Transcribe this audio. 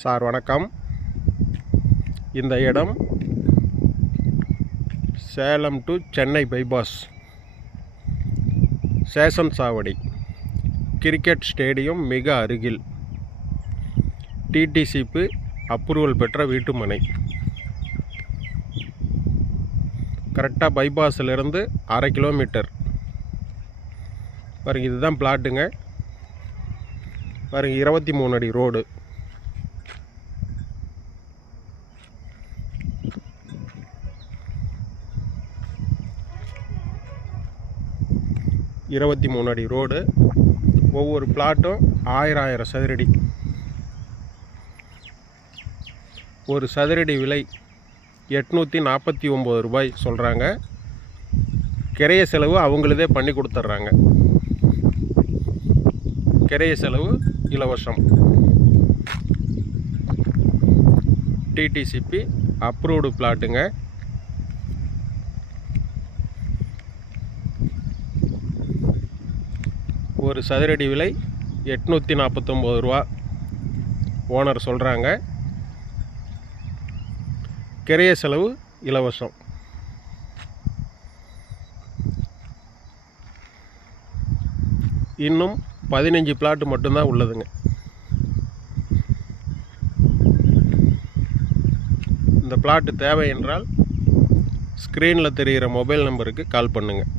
Sir வணக்கம். இந்த இடம் சேலம் டு சென்னை பைபாஸ், சேஷன் சாவடி, கிரிக்கெட் ஸ்டேடியம் மிக அருகில், டிடிசிபி அப்ரூவல் பெற்ற வீட்டுமனை. கரெக்டாக பைபாஸிலிருந்து 1/2 கிலோமீட்டர் பாருங்க. இதுதான் பிளாட்டுங்க. பாருங்க, 23 அடி ரோடு. அடி ரோடு. ஒவ்வொரு பிளாட்டும் 1000 சதுரடி. ஒரு சதுரடி விலை 849 ரூபாய் சொல்கிறாங்க. கிரைய செலவு அவங்களதே பண்ணி கொடுத்துட்றாங்க. கிரைய செலவு இலவசம். டிடிசிபி அப்ரூவ்டு பிளாட்டுங்க. ஒரு சதுரடி விலை 849 ரூபா ஓனர் சொல்கிறாங்க. கிரைய செலவு இலவசம். இன்னும் 15 பிளாட் மட்டும்தான் உள்ளதுங்க. இந்த பிளாட் தேவை என்றால் ஸ்க்ரீனில் தெரிகிற மொபைல் நம்பருக்கு கால் பண்ணுங்கள்.